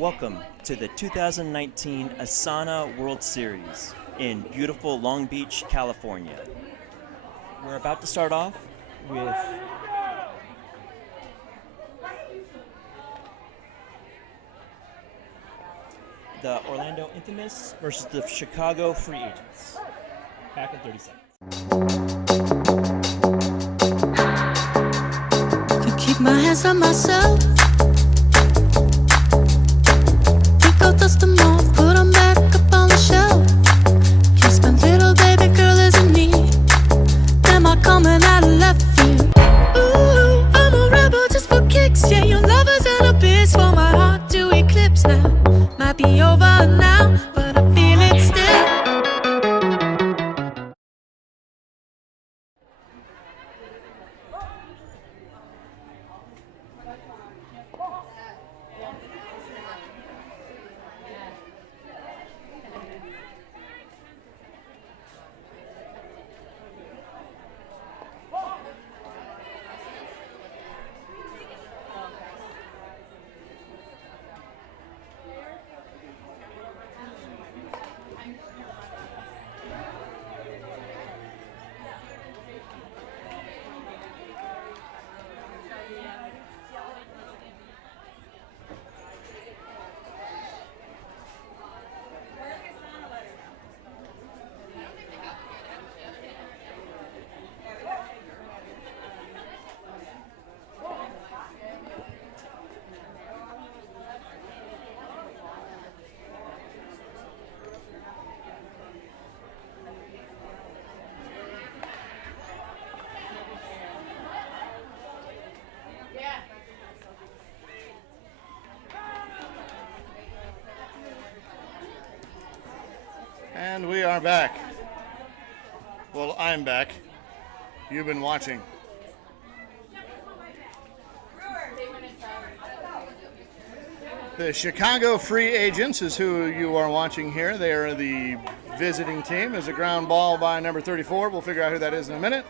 Welcome to the 2019 ASANA World Series in beautiful Long Beach, California. We're about to start off with the Orlando Infamous versus the Chicago Free Agents. Back in 30 seconds. Can keep my hands on myself. Think I'll dust them off, put them back up on the shelf. Guess my little baby girl is in need. Am I coming out of left field? Ooh, I'm a rebel just for kicks. Yeah, your lovers and a bitch for my heart to eclipse now. Might be over now, but I feel it still. And we are back. Well, I'm back. You've been watching. The Chicago Free Agents is who you are watching here. They are the visiting team. There's a ground ball by number 34. We'll figure out who that is in a minute.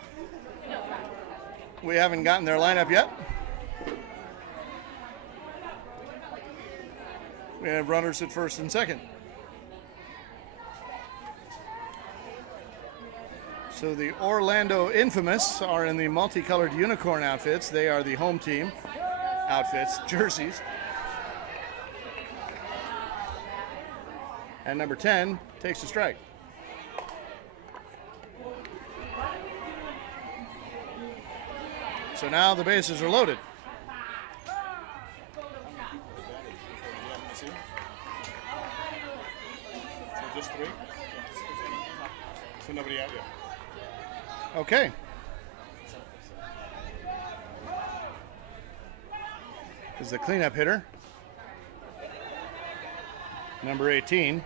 We haven't gotten their lineup yet. We have runners at first and second. So the Orlando Infamous are in the multicolored unicorn outfits. They are the home team outfits, jerseys. And number 10 takes a strike. So now the bases are loaded. So just three? So nobody out yet. Okay. This is the cleanup hitter, number 18.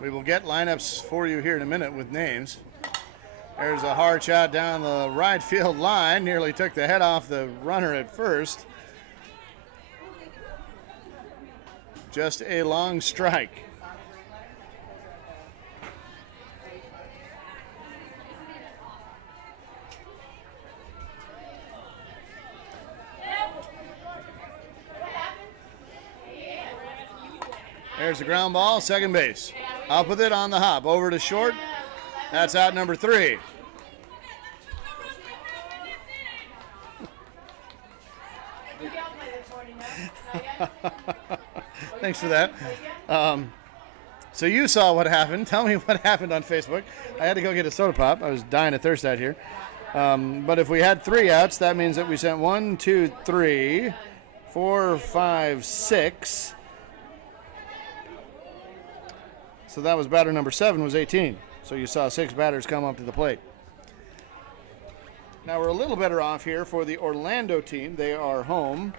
We will get lineups for you here in a minute with names. There's a hard shot down the right field line. Nearly took the head off the runner at first. Just a long strike. There's the ground ball, second base. Up with it on the hop, over to short. That's out number 3. Thanks for that. So you saw what happened. Tell me what happened on Facebook. I had to go get a soda pop. I was dying of thirst out here. But if we had 3 outs, that means that we sent 1, 2, 3, 4, 5, 6. So that was batter number 7 was 18. So you saw 6 batters come up to the plate. Now we're a little better off here for the Orlando team. They are home.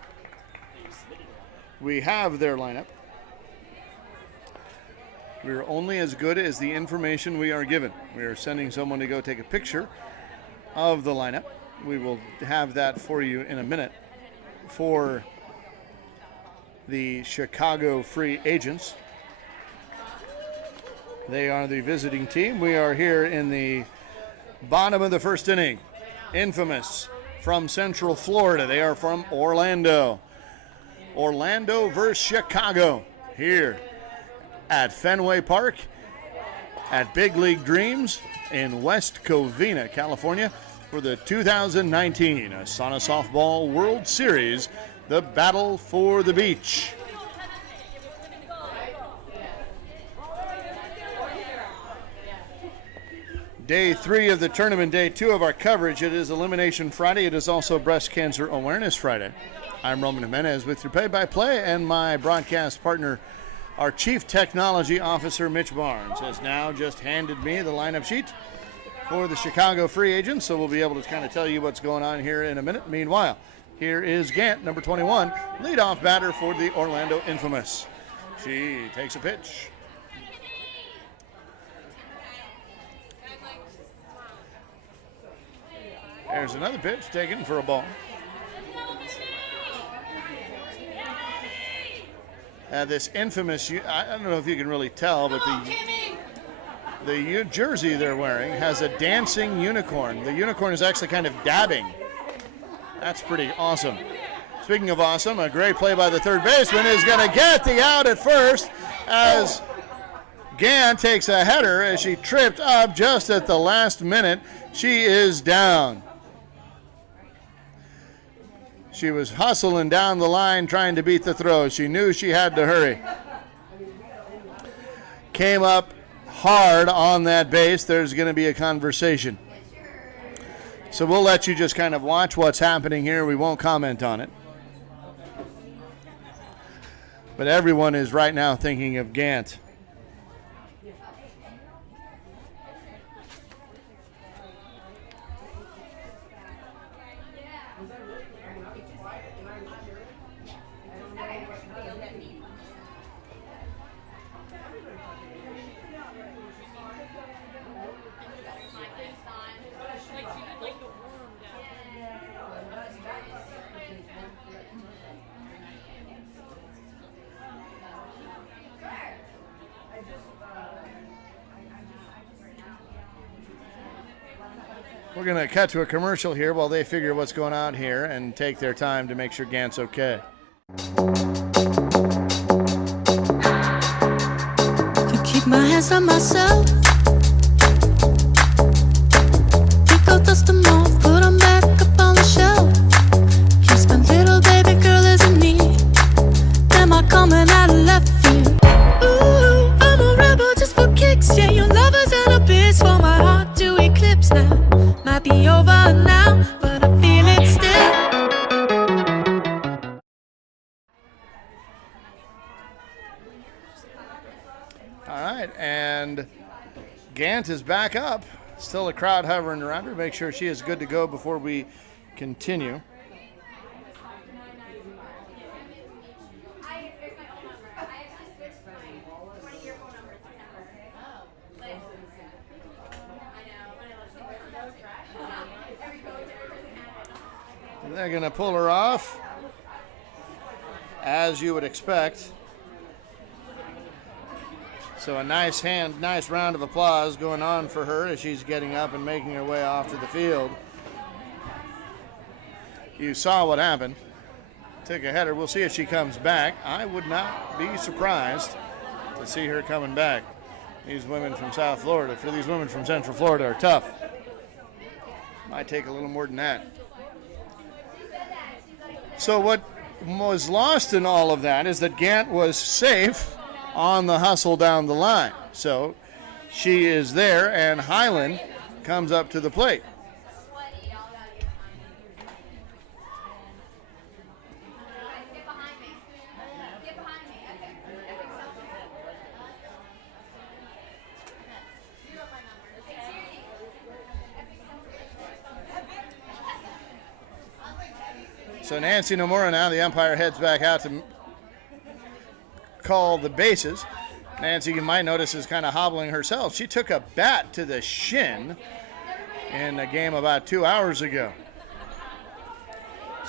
We have their lineup. We're only as good as the information we are given. We are sending someone to go take a picture of the lineup. We will have that for you in a minute for the Chicago Free Agents. They are the visiting team. We are here in the bottom of the first inning. Infamous from Central Florida. They are from Orlando. Orlando versus Chicago here at Fenway Park at Big League Dreams in West Covina, California for the 2019 ASANA Softball World Series, the Battle for the Beach. Day 3 of the tournament, day 2 of our coverage. It is Elimination Friday. It is also Breast Cancer Awareness Friday. I'm Roman Jimenez with your play-by-play, and my broadcast partner, our Chief Technology Officer, Mitch Barnes, has now just handed me the lineup sheet for the Chicago free agents, so we'll be able to kind of tell you what's going on here in a minute. Meanwhile, here is Gant, number 21, leadoff batter for the Orlando Infamous. She takes a pitch. There's another pitch taken for a ball. This infamous, I don't know if you can really tell, but the jersey they're wearing has a dancing unicorn. The unicorn is actually kind of dabbing. That's pretty awesome. Speaking of awesome, a great play by the third baseman is going to get the out at first as Gant takes a header as she tripped up just at the last minute. She is down. She was hustling down the line trying to beat the throw. She knew she had to hurry. Came up hard on that base. There's going to be a conversation. So we'll let you just kind of watch what's happening here. We won't comment on it. But everyone is right now thinking of Gant. We're going to cut to a commercial here while they figure what's going on here and take their time to make sure Gant's okay. Can keep my hands on myself. Pick out dust them all, put them back up on the shelf. Kiss my little baby girl is in need. Am I coming out of left field? Ooh, I'm a rebel just for kicks. Yeah, your lover's an abyss for my heart to eclipse now. Might be over now, but I feel it still. All right, and Gant is back up. Still a crowd hovering around her. Make sure she is good to go before we continue. They're going to pull her off, as you would expect. So a nice round of applause going on for her as she's getting up and making her way off to the field. You saw what happened. Took a header. We'll see if she comes back. I would not be surprised to see her coming back. These women from South Florida, for these women from Central Florida, are tough. Might take a little more than that. So what was lost in all of that is that Gant was safe on the hustle down the line. So she is there, and Highland comes up to the plate. So Nancy Nomura now, the umpire, heads back out to call the bases. Nancy, you might notice, is kind of hobbling herself. She took a bat to the shin in a game about 2 hours ago.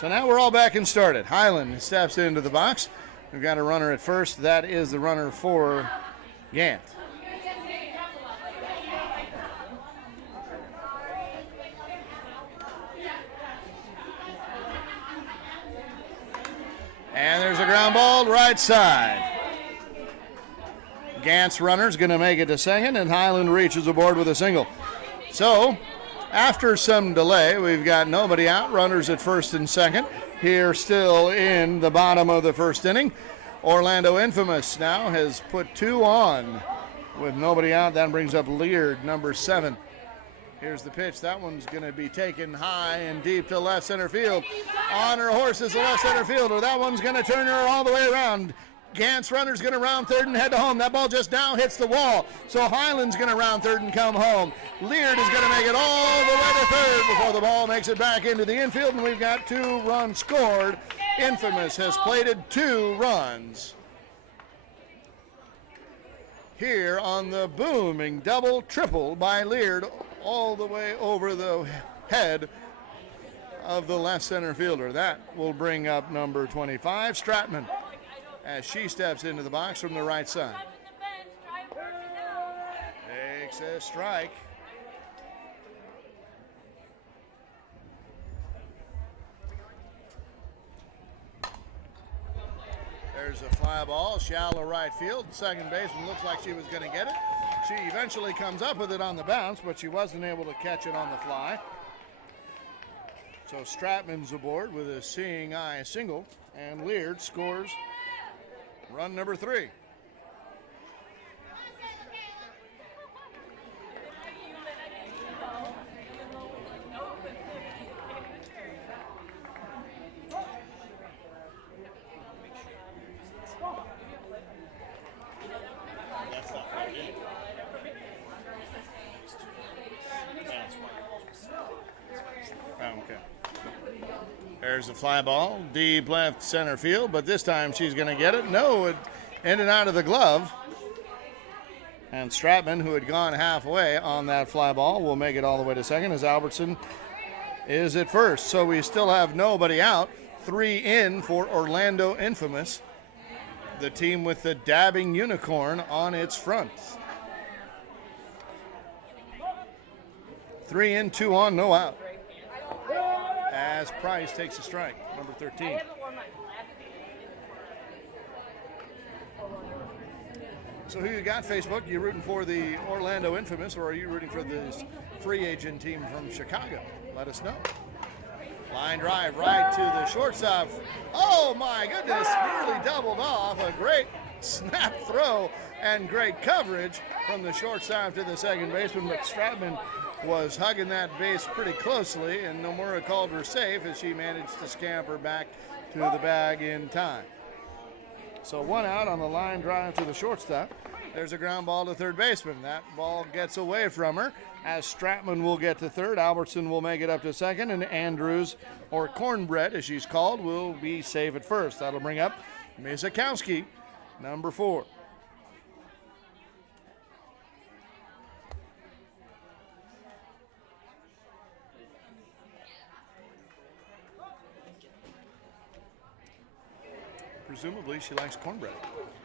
So now we're all back and started. Highland steps into the box. We've got a runner at first. That is the runner for Gant. And there's a ground ball right side. Gant's runner's going to make it to second, and Highland reaches aboard with a single. So, after some delay, we've got nobody out, runners at first and second. Here still in the bottom of the first inning. Orlando Infamous now has put 2 on with nobody out. That brings up Leard, number 7. Here's the pitch. That one's going to be taken high and deep to left center field. On her horse is the left center fielder. That one's going to turn her all the way around. Gant's runner's going to round third and head to home. That ball just now hits the wall. So Highland's going to round third and come home. Leard is going to make it all the way to third before the ball makes it back into the infield, and we've got 2 runs scored. Infamous has plated 2 runs. Here on the booming double triple by Leard all the way over the head of the left center fielder. That will bring up number 25, Stratman, as she steps into the box from the right side. Takes a strike. There's a fly ball, shallow right field. Second baseman looks like she was going to get it. She eventually comes up with it on the bounce, but she wasn't able to catch it on the fly. So Stratman's aboard with a seeing eye single, and Leard scores run number 3. There's a fly ball, deep left center field, but this time she's going to get it. No, it in and out of the glove. And Stratman, who had gone halfway on that fly ball, will make it all the way to second as Albertson is at first. So we still have nobody out. 3 in for Orlando Infamous, the team with the dabbing unicorn on its front. 3 in, 2 on, no out. As Price takes a strike, number 13. So who you got, Facebook? You rooting for the Orlando Infamous, or are you rooting for this free agent team from Chicago? Let us know. Line drive right to the shortstop. Oh my goodness, nearly doubled off. A great snap throw and great coverage from the shortstop to the second baseman, but Stratman was hugging that base pretty closely, and Nomura called her safe as she managed to scamper back to the bag in time. So 1 out on the line drive to the shortstop. There's a ground ball to third baseman. That ball gets away from her as Stratman will get to third. Albertson will make it up to second, and Andrews, or Cornbread as she's called, will be safe at first. That'll bring up Mizakowski, number 4. Presumably she likes cornbread.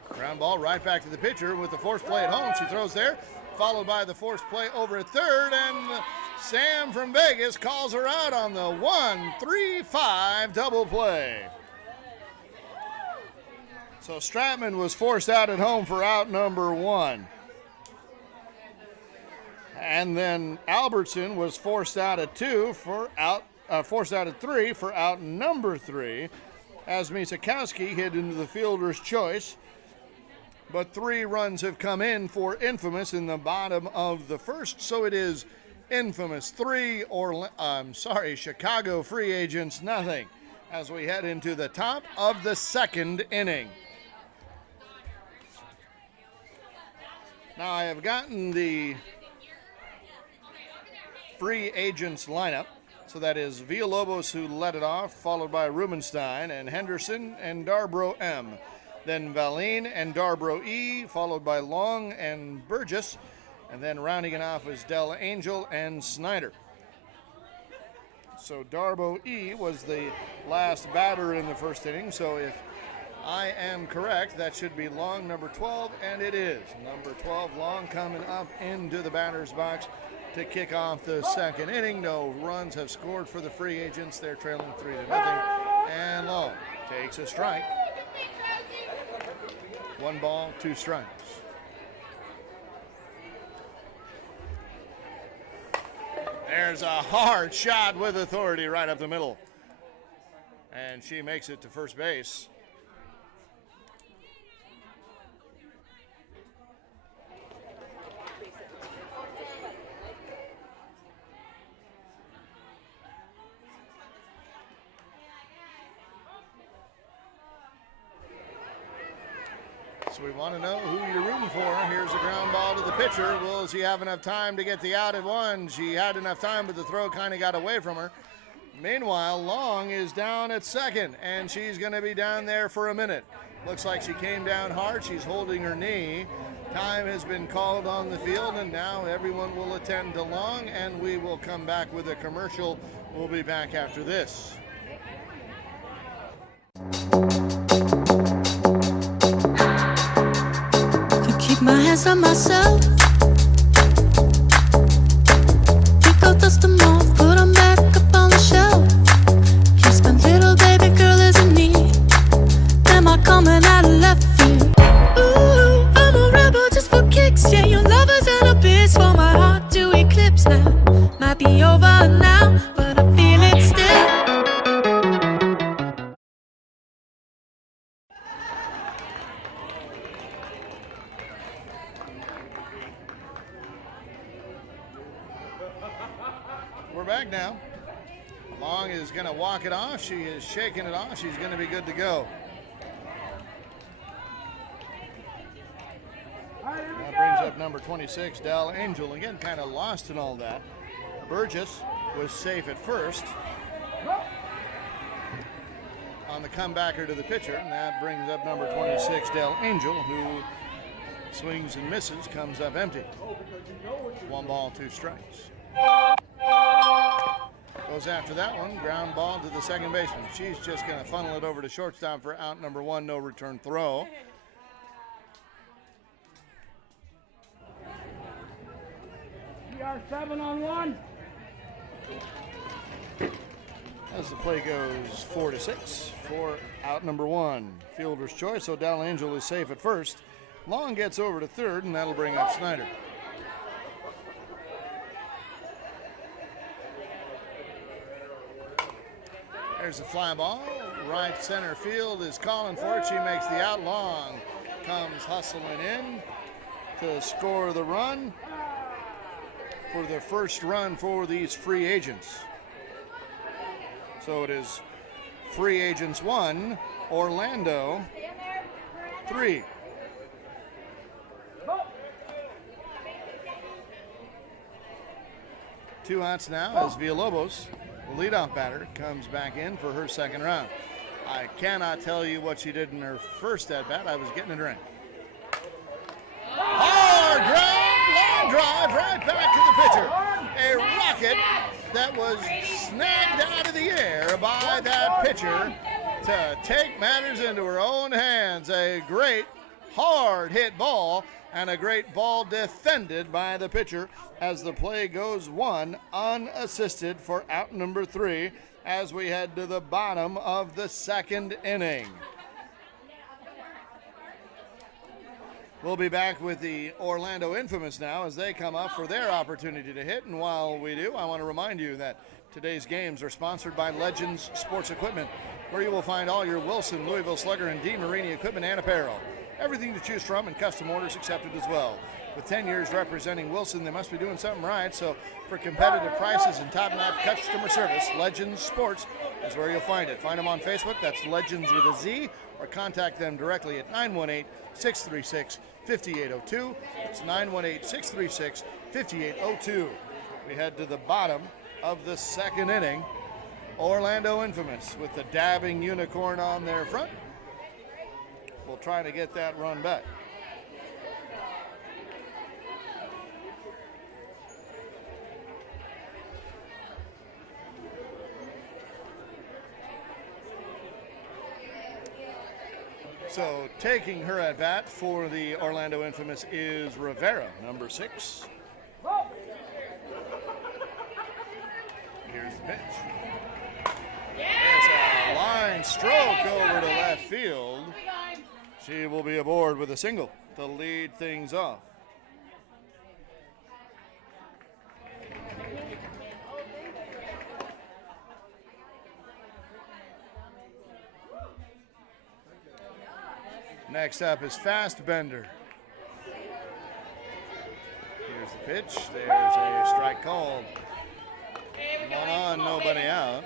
Ground ball right back to the pitcher with the forced play at home. She throws there, followed by the forced play over at third, and Sam from Vegas calls her out on the 1-3-5 double play. So Stratman was forced out at home for out number 1. And then Albertson was forced out at 3 for out number 3. As Misakowski hit into the fielder's choice. But 3 runs have come in for Infamous in the bottom of the first. So it is Infamous 3, Chicago free agents nothing as we head into the top of the second inning. Now I have gotten the free agents lineup. So that is Villalobos who led it off, followed by Rubenstein and Henderson and Darbro M. Then Valine and Darbro E, followed by Long and Burgess. And then rounding it off was Del Angel and Snyder. So Darbo E was the last batter in the first inning. So if I am correct, that should be Long, number 12, and it is. Number 12, Long, coming up into the batter's box to kick off the second inning. No runs have scored for the free agents. They're trailing 3-0. And Long takes takes a strike. 1 ball, 2 strikes. There's a hard shot with authority right up the middle. And she makes it to first base. So we want to know who you're rooting for. Here's a ground ball to the pitcher. Will she have enough time to get the out at 1? She had enough time, but the throw kind of got away from her. Meanwhile, Long is down at second, and she's going to be down there for a minute. Looks like she came down hard. She's holding her knee. Time has been called on the field, and now everyone will attend to Long, and we will come back with a commercial. We'll be back after this. Keep my hands on myself. Pick out dust them off, put them back up on the shelf. Kiss my little baby girl is in need. Am I coming out of left field? Ooh, I'm a rebel just for kicks. Yeah, your love is an abyss for my heart to eclipse now. Might be over now, but I feel it still. We're back now. Long is going to walk it off. She is shaking it off. She's going to be good to go. That brings up number 26, Del Angel. Again, kind of lost in all that. Burgess was safe at first on the comebacker to the pitcher. And that brings up number 26, Del Angel, who swings and misses, comes up empty. 1 ball, 2 strikes. Goes after that one, ground ball to the second baseman. She's just going to funnel it over to shortstop for out number 1, no return throw. We are 7-on-1. As the play goes 4-6 for out number 1. Fielder's choice, so Del Angel is safe at first. Long gets over to third, and that'll bring up Snyder. There's the fly ball. Right center field is calling for it. She makes the out. Long comes hustling in to score the run for the first run for these free agents. So it is free agents 1, Orlando 3. Two outs now as Villalobos, the leadoff batter, comes back in for her second round. I cannot tell you what she did in her first at-bat. I was getting a drink. Hard ground, long drive, right back to the pitcher. A rocket that was snagged out of the air by that pitcher to take matters into her own hands. A great hard hit ball and a great ball defended by the pitcher as the play goes 1 unassisted for out number 3 as we head to the bottom of the second inning. We'll be back with the Orlando Infamous now as they come up for their opportunity to hit. And while we do, I want to remind you that today's games are sponsored by Legends Sports Equipment, where you will find all your Wilson, Louisville Slugger, and D. Marini equipment and apparel. Everything to choose from and custom orders accepted as well. With 10 years representing Wilson, they must be doing something right. So for competitive prices and top-notch customer service, Legends Sports is where you'll find it. Find them on Facebook. That's Legends with a Z. Or contact them directly at 918-636-5802. It's 918-636-5802. We head to the bottom of the second inning. Orlando Infamous with the dabbing unicorn on their front. We'll try to get that run back. So taking her at bat for the Orlando Infamous is Rivera, number 6. Here's the pitch. There's a line stroke over to left field. She will be aboard with a single to lead things off. Next up is Fast Bender. Here's the pitch. There's a strike called. One on, nobody out.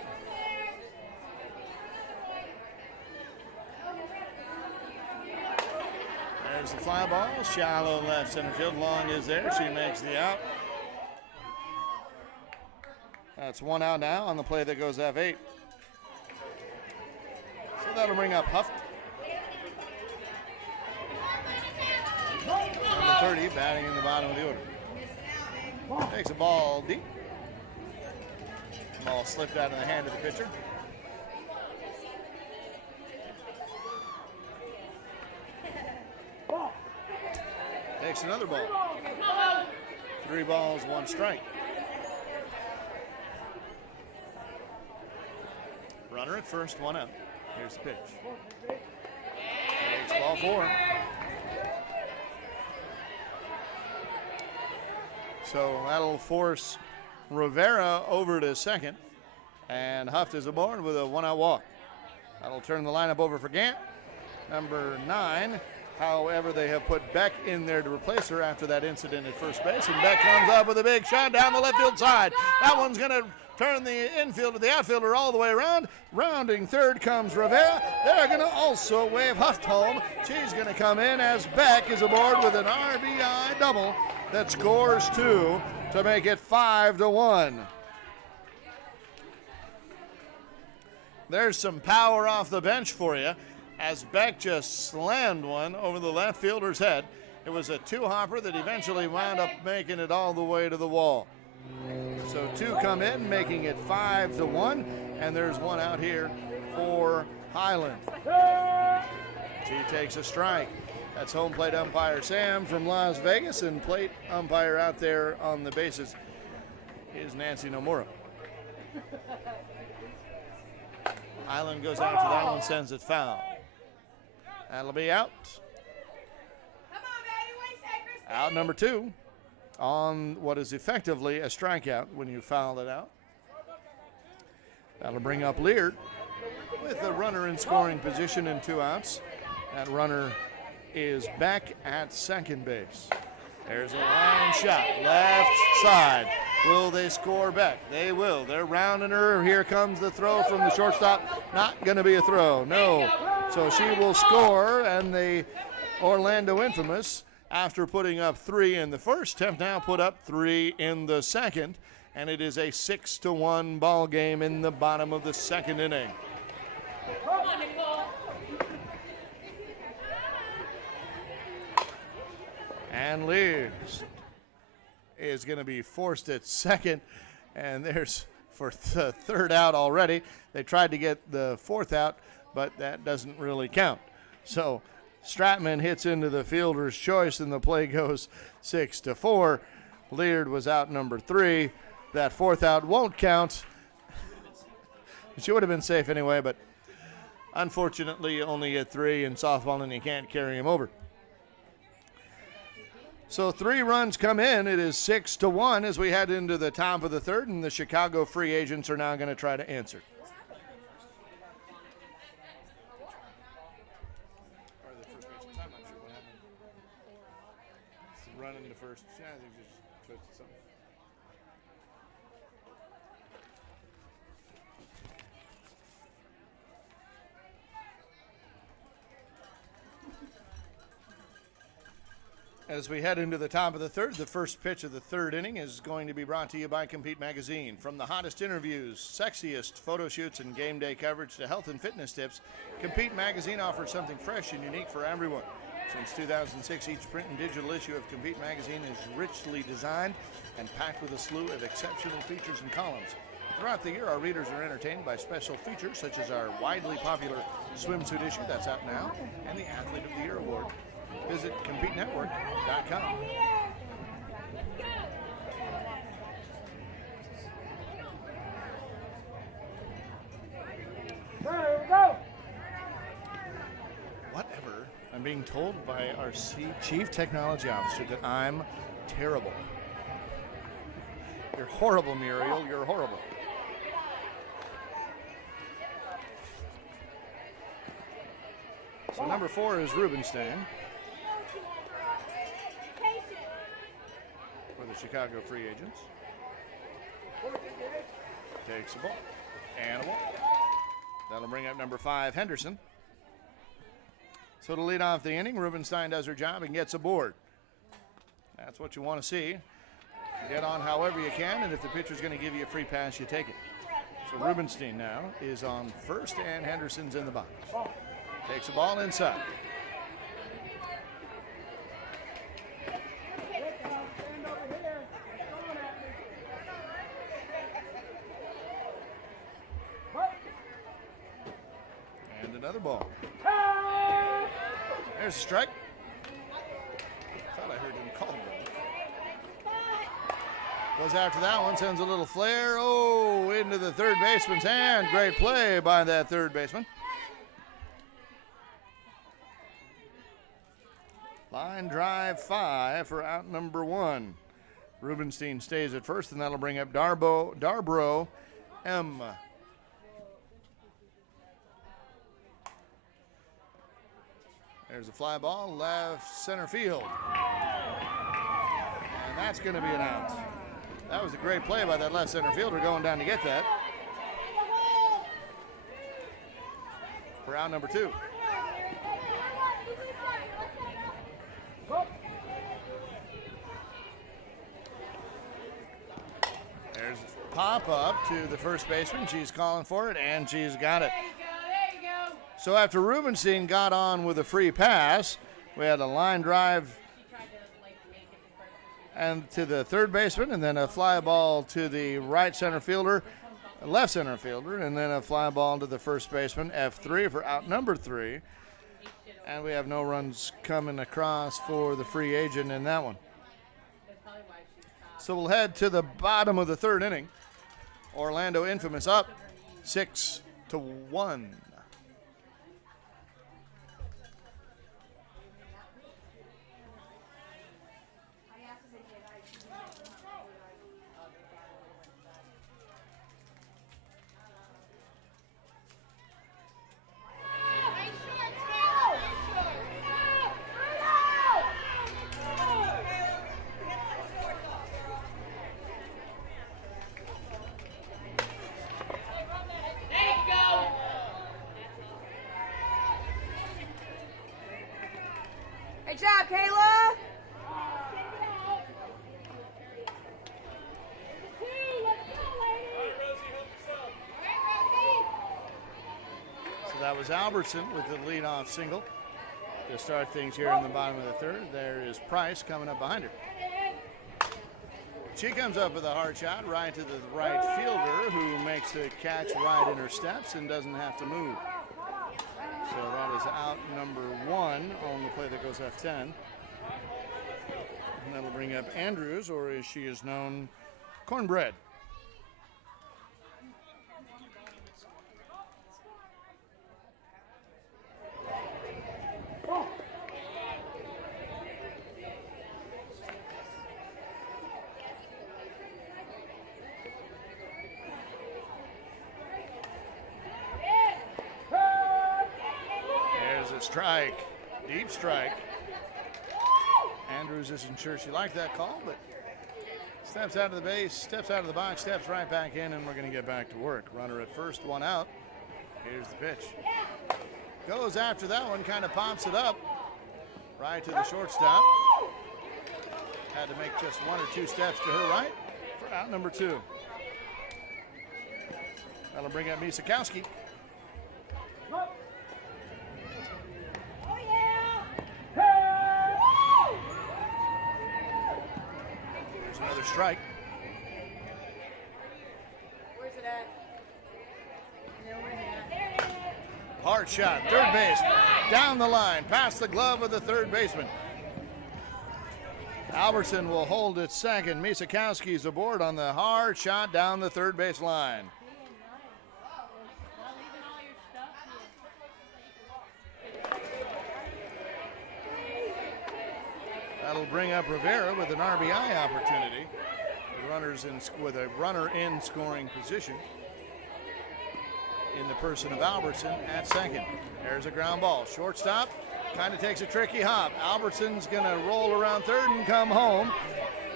There's the fly ball. Shallow left center field. Long is there. She makes the out. That's one out now on the play that goes F8. So that'll bring up Huft. Number 30 batting in the bottom of the order. Takes a ball deep. Ball slipped out of the hand of the pitcher. Takes another ball. 3 balls, 1 strike. Runner at first, 1 out. Here's the pitch. Takes ball 4. So that'll force Rivera over to second, and Huft is aboard with a 1-out walk. That'll turn the lineup over for Gant. Number 9. However, they have put Beck in there to replace her after that incident at first base, and Beck comes up with a big shot down the left field side. That one's going to turn the infield to the outfielder all the way around. Rounding third comes Rivera. They're going to also wave Huft home. She's going to come in as Beck is aboard with an RBI double that scores 2 to make it 5-1. There's some power off the bench for you as Beck just slammed one over the left fielder's head. It was a 2-hopper that eventually wound up making it all the way to the wall. So 2 come in, making it 5-1, and there's 1 out here for Highland. She takes a strike. That's home plate umpire Sam from Las Vegas, and plate umpire out there on the bases is Nancy Nomura. Highland goes after that one, sends it foul. That'll be out. Out number 2 on what is effectively a strikeout when you foul it out. That'll bring up Leard with a runner in scoring position and 2 outs. That runner is back at second base. There's a line shot, left side. Will they score back? They will. They're rounding her. Here comes the throw from the shortstop. Not going to be a throw, no. So she will score, and the Orlando Infamous, after putting up 3 in the first, have now put up 3 in the second, and it is a 6-1 ball game in the bottom of the second inning. And Lears is going to be forced at second, and there's for the 3rd out already. They tried to get the 4th out, but that doesn't really count. So Stratman hits into the fielder's choice, and the play goes 6-4. Leard was out number 3. That 4th out won't count. She would have been safe anyway, but unfortunately you only get 3 in softball, and you can't carry him over. So 3 runs come in. It is 6-1 as we head into the top of the 3rd, and the Chicago free agents are now going to try to answer. Running to first. Yeah, I think just twisted something. As we head into the top of the 3rd, the first pitch of the 3rd inning is going to be brought to you by Compete Magazine. From the hottest interviews, sexiest photo shoots, and game day coverage to health and fitness tips, Compete Magazine offers something fresh and unique for everyone. Since 2006, each print and digital issue of Compete Magazine is richly designed and packed with a slew of exceptional features and columns. Throughout the year, our readers are entertained by special features such as our widely popular swimsuit issue that's out now and the Athlete of the Year Award. Visit CompeteNetwork.com. Go! I'm being told by our Chief Technology Officer that I'm terrible. You're horrible, Muriel. You're horrible. So number 4 is Rubenstein for the Chicago free agents. Takes the ball. And a ball. That'll bring up number 5, Henderson. So to lead off the inning, Rubenstein does her job and gets a board. That's what you want to see. Get on however you can, and if the pitcher's going to give you a free pass, you take it. So Rubenstein now is on first, and Henderson's in the box. Takes the ball inside. And another ball. There's a strike. Thought I heard him call him. Goes after that one, sends a little flare. Oh, into the third baseman's hand. Great play by that third baseman. Line drive 5 for out number 1. Rubenstein stays at first, and that'll bring up Darbro M. There's a fly ball, left center field. And that's going to be an out. That was a great play by that left center fielder going down to get that. For out number 2. There's a pop up to the first baseman. She's calling for it, and she's got it. There you go. So after Rubenstein got on with a free pass, we had a line drive and to the third baseman, and then a fly ball to the right center fielder, left center fielder, and then a fly ball to the first baseman, F3 for out number 3. And we have no runs coming across for the free agent in that one. So we'll head to the bottom of the third inning. Orlando Infamous up 6-1. Good job, Kayla. So that was Albertson with the leadoff single to start things here in the bottom of the third. There is Price coming up behind her. She comes up with a hard shot right to the right fielder, who makes the catch right in her steps and doesn't have to move. So that is out number 1 on the play that goes F10. And that'll bring up Andrews, or as she is known, Cornbread. Strike, deep strike. Andrews isn't sure she liked that call, but steps out of the base, steps out of the box, steps right back in, and we're going to get back to work. Runner at first, 1 out. Here's the pitch. Goes after that one, kind of pops it up right to the shortstop. Had to make just 1 or 2 steps to her right for out number 2. That'll bring up Misakowski. Another strike. Where's it at? Hard shot, third base, down the line, past the glove of the third baseman. Albertson will hold at second. Misakowski's aboard on the hard shot down the third base line. That'll bring up Rivera with an RBI opportunity. With a runner in scoring position in the person of Albertson at second. There's a ground ball. Shortstop kind of takes a tricky hop. Albertson's going to roll around third and come home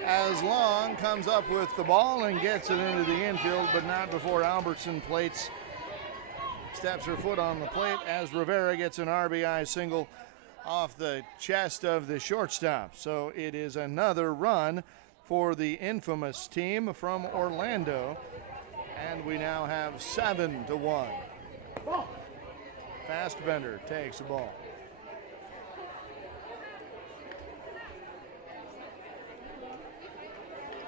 as Long comes up with the ball and gets it into the infield, but not before Albertson steps her foot on the plate as Rivera gets an RBI single off the chest of the shortstop. So it is another run for the infamous team from Orlando, and we now have 7-1. Fastbender takes the ball.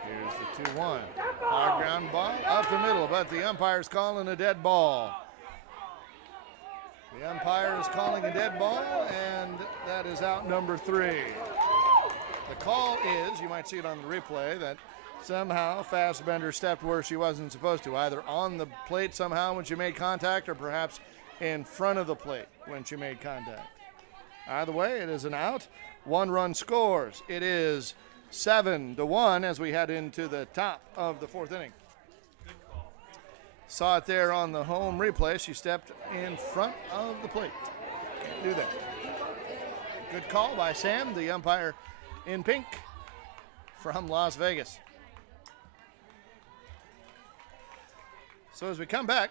Here's the 2-1. Hard ground ball up the middle, but the umpire's calling a dead ball. The umpire is calling a dead ball, and that is out number 3. The call is, you might see it on the replay, that somehow Fastbender stepped where she wasn't supposed to, either on the plate somehow when she made contact or perhaps in front of the plate when she made contact. Either way, it is an out. 1 run scores. It is 7-1 as we head into the top of the 4th inning. Saw it there on the home replay. She stepped in front of the plate. Can't do that. Good call by Sam, the umpire in pink from Las Vegas. So as we come back,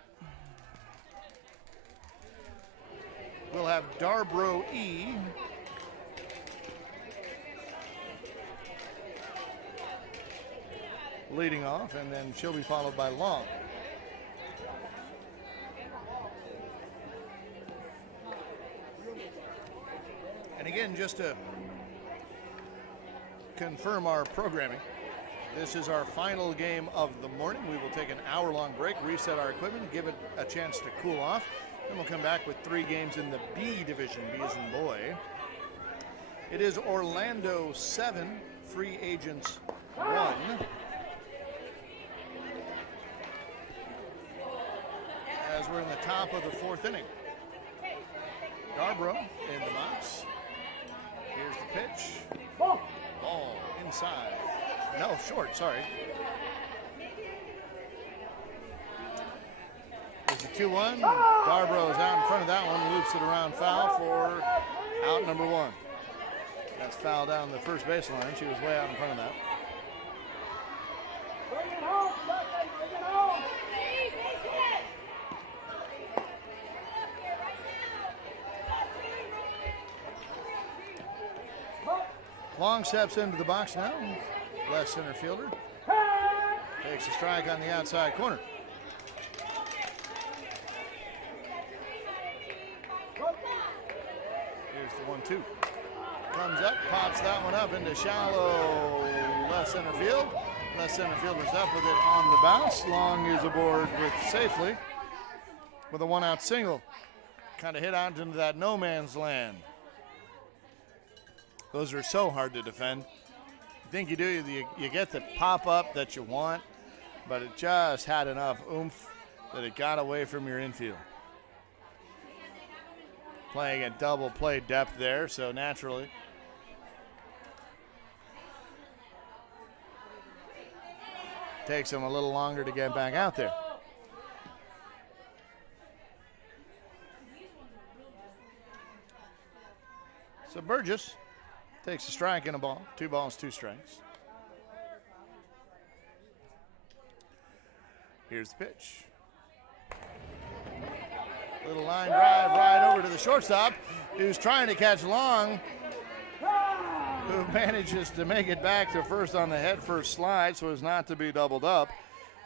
we'll have Darbro E. leading off, and then she'll be followed by Long. And again, just to confirm our programming, this is our final game of the morning. We will take an hour-long break, reset our equipment, give it a chance to cool off. Then we'll come back with 3 games in the B division, B as in boy. It is Orlando 7, Free Agents 1. As we're in the top of the 4th inning. Darbro in the box. Here's the pitch. Ball inside. No, short, sorry. There's a 2-1. Darbro is out in front of that one, loops it around foul for out number 1. That's foul down the first baseline. She was way out in front of that. Bring it home, Buckley, bring it home. Long steps into the box now. Left center fielder. Takes a strike on the outside corner. Here's the 1-2. Comes up, pops that one up into shallow left center field. Left center fielder's up with it on the bounce. Long is aboard with safely with a 1-out single. Kind of hit out into that no man's land. Those are so hard to defend. You think you do, you get the pop-up that you want, but it just had enough oomph that it got away from your infield. Playing at double play depth there, so naturally. Takes them a little longer to get back out there. So Burgess takes a strike and a ball. 2 balls, 2 strikes. Here's the pitch. Little line drive right over to the shortstop, who's trying to catch Long, who manages to make it back to first on the head first slide, so as not to be doubled up.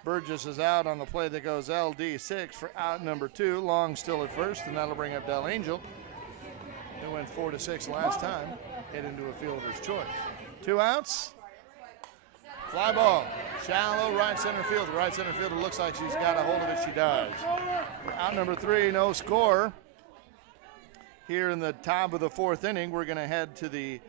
Burgess is out on the play that goes LD6 for out number 2. Long still at first, and that'll bring up Del Angel, who went 4-6 last time. Hit into a fielder's choice. 2 outs. Fly ball. Shallow right center field. The right center fielder looks like she's got a hold of it. She does. Out number 3, no score. Here in the top of the 4th inning, we're going to head to the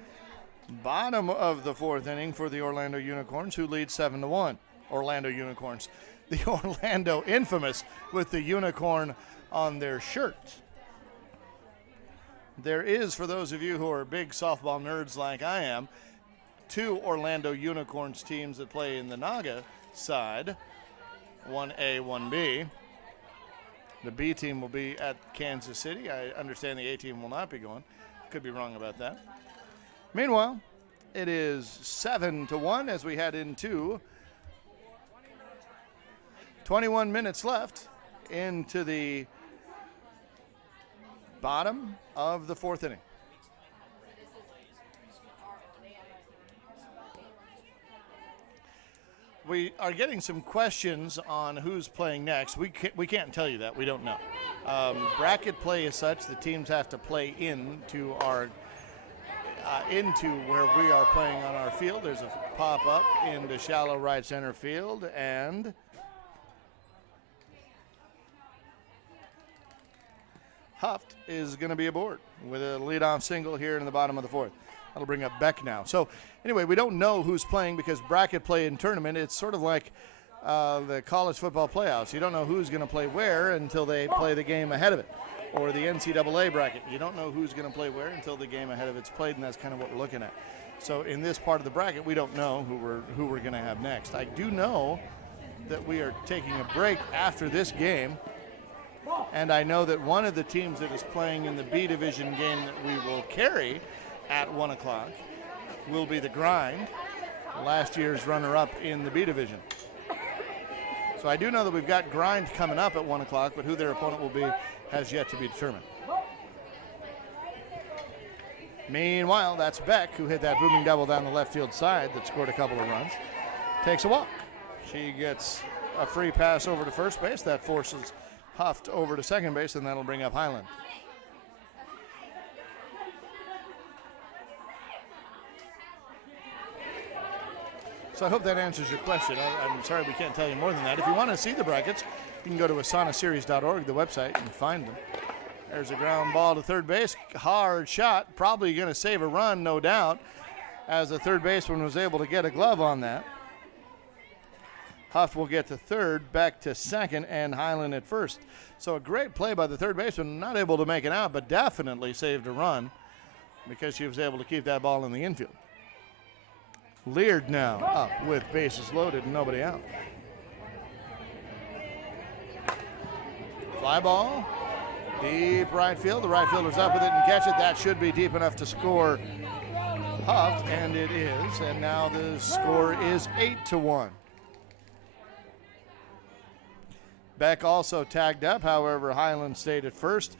bottom of the 4th inning for the Orlando Unicorns, who lead 7-1. Orlando Unicorns. The Orlando infamous with the unicorn on their shirt. There is, for those of you who are big softball nerds like I am, two Orlando Unicorns teams that play in the Naga side, 1A, 1B. The B team will be at Kansas City. I understand the A team will not be going. Could be wrong about that. Meanwhile, it is 7-1 as we head into 21 minutes left into the bottom of the fourth inning. We are getting some questions on who's playing next. We can't tell you that. We don't know. Bracket play is such the teams have to play into our into where we are playing on our field. There's a pop-up into shallow right center field, and Huft is going to be aboard with a leadoff single here in the bottom of the fourth. That'll bring up Beck now. So anyway, we don't know who's playing because bracket play in tournament, it's sort of like the college football playoffs. You don't know who's going to play where until they play the game ahead of it. Or the NCAA bracket. You don't know who's going to play where until the game ahead of it's played, and that's kind of what we're looking at. So in this part of the bracket, we don't know who we're going to have next. I do know that we are taking a break after this game, and I know that one of the teams that is playing in the B division game that we will carry at 1 o'clock will be the Grind, last year's runner-up in the B division. So I do know that we've got Grind coming up at 1 o'clock, but who their opponent will be has yet to be determined. Meanwhile, that's Beck, who hit that booming double down the left field side that scored a couple of runs. Takes a walk. She gets a free pass over to first base. That forces Huft over to second base, and that'll bring up Highland. So I hope that answers your question. I'm sorry we can't tell you more than that. If you want to see the brackets, you can go to asanaseries.org, the website, and find them. There's a ground ball to third base. Hard shot. Probably going to save a run, no doubt, as the third baseman was able to get a glove on that. Huff will get to third, back to second, and Highland at first. So a great play by the third baseman. Not able to make it out, but definitely saved a run because she was able to keep that ball in the infield. Leard now up with bases loaded and nobody out. Fly ball, deep right field. The right fielder's up with it and catch it. That should be deep enough to score Huff, and it is. And now the score is 8-1. Beck also tagged up. However, Highland stayed at first.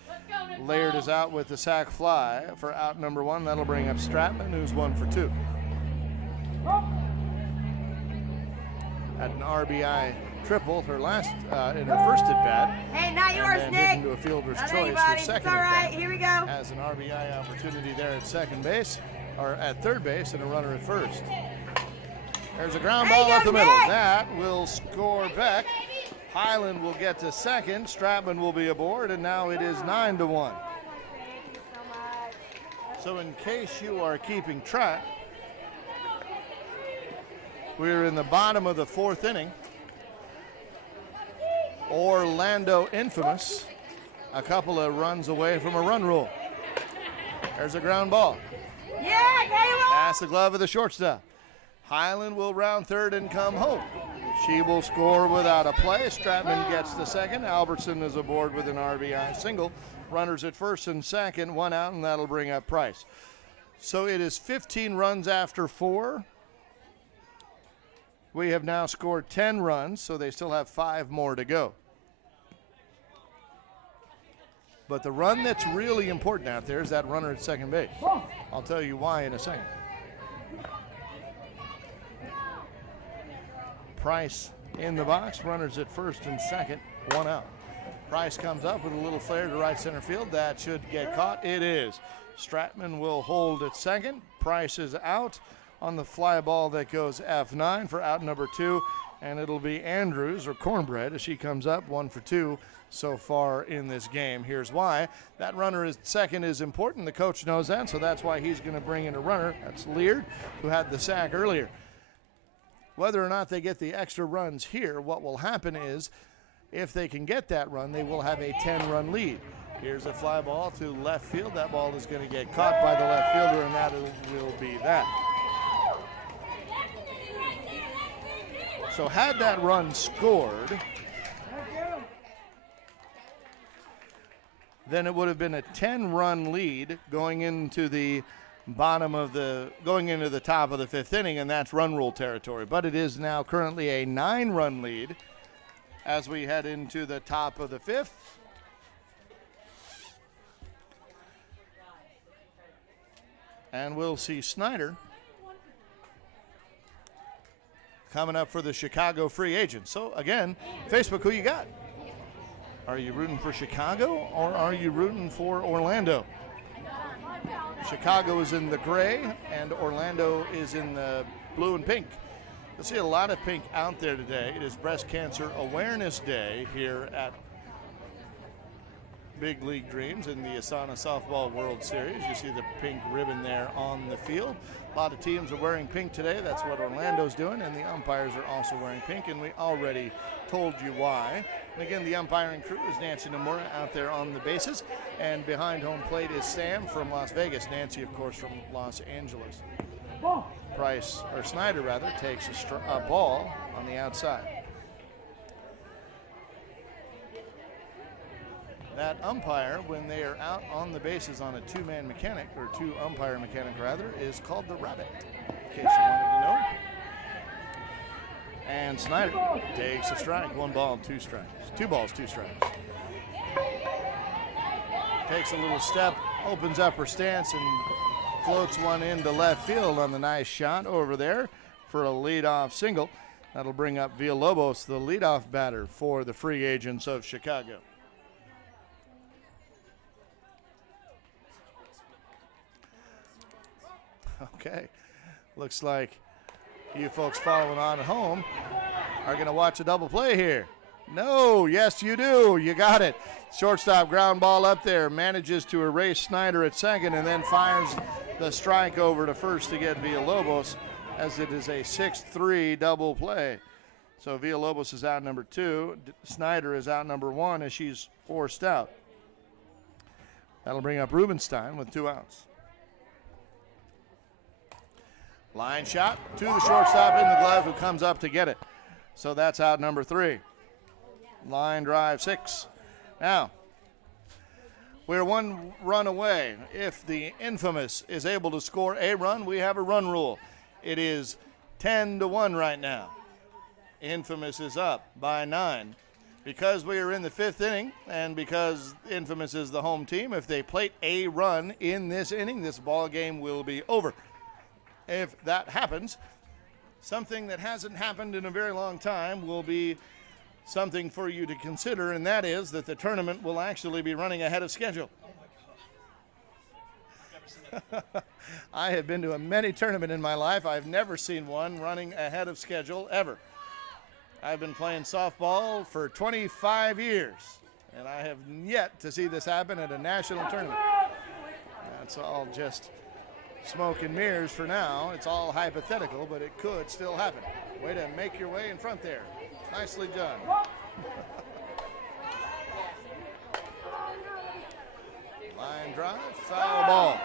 Laird is out with the sac fly for out number one. That'll bring up Stratman, who's 1 for 2. Had an RBI triple her last in her first at bat. Hey, not yours, and Nick. Into a fielder's Not choice anybody's. for second. It's all right. Here we go. Has an RBI opportunity there at second base, or at third base, and a runner at first. There's a ground ball up the middle. That will score Beck. Highland will get to second. Stratman will be aboard, and now it is 9-1. So in case you are keeping track, we're in the bottom of the fourth inning. Orlando infamous, a couple of runs away from a run rule. There's a ground ball. Yeah, Caleb! Pass the glove of the shortstop. Highland will round third and come home. She will score without a play. Stratman gets the second. Albertson is aboard with an RBI single. Runners at first and second, 1 out, and that'll bring up Price. So it is 15 runs after 4. We have now scored 10 runs, so they still have 5 more to go. But the run that's really important out there is that runner at second base. I'll tell you why in a second. Price in the box, runners at first and second, 1 out. Price comes up with a little flare to right center field. That should get caught. It is. Stratman will hold at second. Price is out on the fly ball that goes F9 for out number 2, and it'll be Andrews, or Cornbread, as she comes up, 1 for 2 so far in this game. Here's why. That runner at second is important. The coach knows that, so that's why he's going to bring in a runner. That's Leard, who had the sack earlier. Whether or not they get the extra runs here, what will happen is, if they can get that run, they will have a 10-run lead. Here's a fly ball to left field. That ball is going to get caught by the left fielder, and that will be that. So had that run scored, then it would have been a 10-run lead going into the top of the 5th inning, and that's run rule territory. But it is now currently a 9-run lead as we head into the top of the 5th. And we'll see Snyder coming up for the Chicago free agent. So again, Facebook, who you got? Are you rooting for Chicago or are you rooting for Orlando? Chicago is in the gray and Orlando is in the blue and pink. You'll see a lot of pink out there today. It is Breast Cancer Awareness Day here at Big League Dreams in the ASANA Softball World Series. You see the pink ribbon there on the field. A lot of teams are wearing pink today. That's what Orlando's doing, and the umpires are also wearing pink, and we already told you why. And again, the umpiring crew is Nancy Nomura out there on the bases, and behind home plate is Sam from Las Vegas. Nancy, of course, from Los Angeles. Snyder takes a ball on the outside. That umpire, when they are out on the bases on a two-man mechanic, or two-umpire mechanic rather, is called the rabbit, in case you wanted to know. And Snyder takes a strike. 1 ball, 2 strikes. 2 balls, 2 strikes. Takes a little step, opens up her stance, and floats one into left field on the nice shot over there for a leadoff single. That'll bring up Villalobos, the leadoff batter for the free agents of Chicago. Okay, looks like you folks following on at home are going to watch a double play here. No, yes you do, you got it. Shortstop ground ball up there, manages to erase Snyder at second and then fires the strike over to first to get Villalobos, as it is a 6-3 double play. So Villalobos is out number 2, Snyder is out number 1 as she's forced out. That'll bring up Rubenstein with 2 outs. Line shot to the shortstop in the glove, who comes up to get it. So that's out number 3. Line drive 6. Now, we're 1 run away. If the infamous is able to score a run, we have a run rule. It is 10-1 right now. Infamous is up by 9. Because we are in the 5th inning, and because Infamous is the home team, if they plate a run in this inning, this ball game will be over. If that happens, something that hasn't happened in a very long time will be something for you to consider, and that is that the tournament will actually be running ahead of schedule. I have been to many tournaments in my life. I've never seen one running ahead of schedule ever. I've been playing softball for 25 years, and I have yet to see this happen at a national tournament. That's all just smoke and mirrors for now. It's all hypothetical, but it could still happen. Way to make your way in front there. Nicely done. Line drive, foul ball.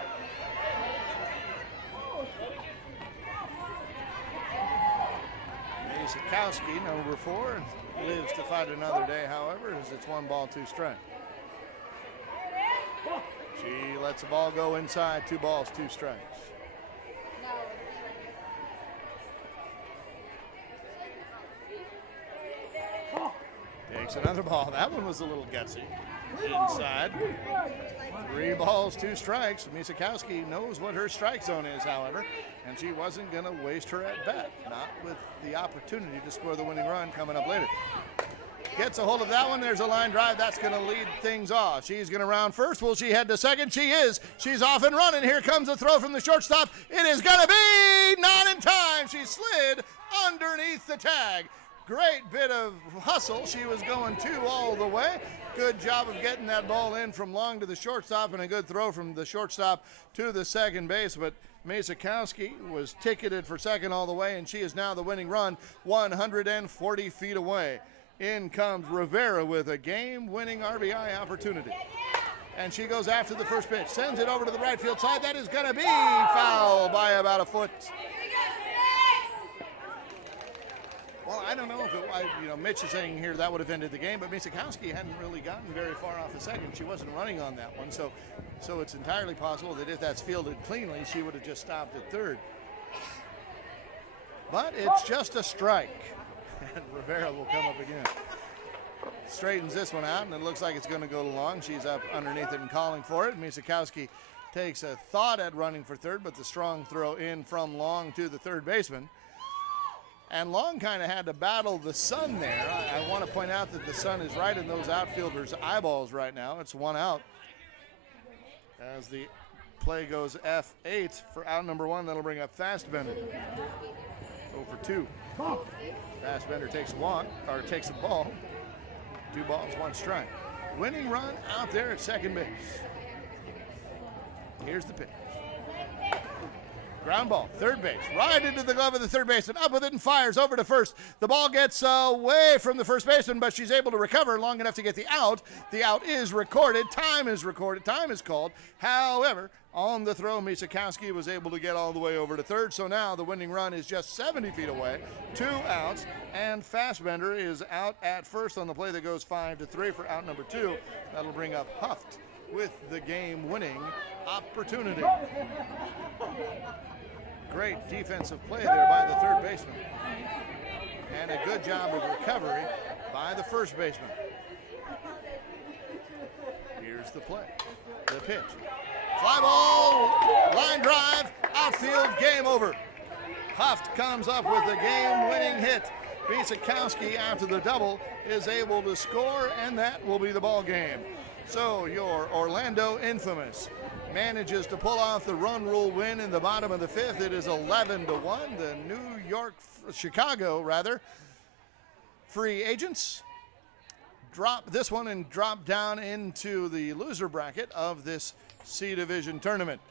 Sikowski, number 4, lives to fight another day, however, as it's 1 ball, 2 strikes. She lets the ball go inside, 2 balls, 2 strikes. Takes another ball. That one was a little gutsy. Inside. 3 balls, 2 strikes. Misakowski knows what her strike zone is, however, and she wasn't going to waste her at bat. Not with the opportunity to score the winning run coming up later. Gets a hold of that one. There's a line drive. That's going to lead things off. She's going to round first. Will she head to second? She is. She's off and running. Here comes a throw from the shortstop. It is going to be not in time. She slid underneath the tag. Great bit of hustle. She was going 2 all the way. Good job of getting that ball in from long to the shortstop, and a good throw from the shortstop to the second base. But Masakowski was ticketed for second all the way, and she is now the winning run 140 feet away. In comes Rivera with a game-winning RBI opportunity. And she goes after the first pitch, sends it over to the right field side. That is going to be foul by about a foot. Well, I don't know if Mitch is saying here that would have ended the game, but Misakowski hadn't really gotten very far off the second. She wasn't running on that one, so it's entirely possible that if that's fielded cleanly, she would have just stopped at third. But it's just a strike, and Rivera will come up again. Straightens this one out, and it looks like it's going to go to long. She's up underneath it and calling for it. Misakowski takes a thought at running for third, but the strong throw in from Long to the third baseman. And Long kind of had to battle the sun there. I want to point out that the sun is right in those outfielders' eyeballs right now. It's one out. As the play goes F8 for out number one, that'll bring up Fastbender. 0 for 2. Fastbender takes a walk, or takes a ball. 2 balls, 1 strike. Winning run out there at second base. Here's the pitch. Ground ball, third base, right into the glove of the third baseman, up with it and fires over to first. The ball gets away from the first baseman, but she's able to recover long enough to get the out. The out is recorded, time is called. However, on the throw, Misakowski was able to get all the way over to third, so now the winning run is just 70 feet away, 2 outs, and Fastbender is out at first on the play that goes 5-3 for out number 2. That'll bring up Huft with the game-winning opportunity. Great defensive play there by the third baseman. And a good job of recovery by the first baseman. Here's the play. The pitch. Fly ball, line drive, outfield, game over. Huft comes up with a game-winning hit. Misakowski, after the double, is able to score, and that will be the ball game. So your Orlando Infamous manages to pull off the run rule win in the bottom of the 5th. It is 11-1. The Chicago free agents drop this one and drop down into the loser bracket of this C Division tournament.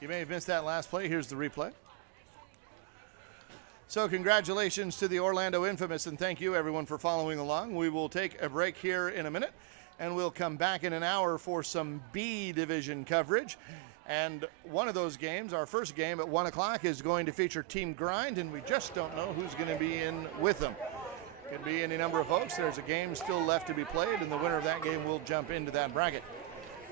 You may have missed that last play. Here's the replay. So congratulations to the Orlando Infamous, and thank you everyone for following along. We will take a break here in a minute, and we'll come back in an hour for some B Division coverage. And one of those games, our first game at 1 o'clock, is going to feature Team Grind, and we just don't know who's going to be in with them. Could be any number of folks. There's a game still left to be played, and the winner of that game will jump into that bracket.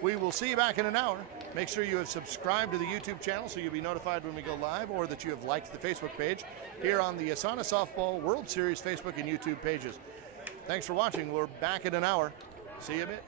We will see you back in an hour. Make sure you have subscribed to the YouTube channel so you'll be notified when we go live, or that you have liked the Facebook page here on the ASANA Softball World Series Facebook and YouTube pages. Thanks for watching. We're back in an hour. See you in a bit.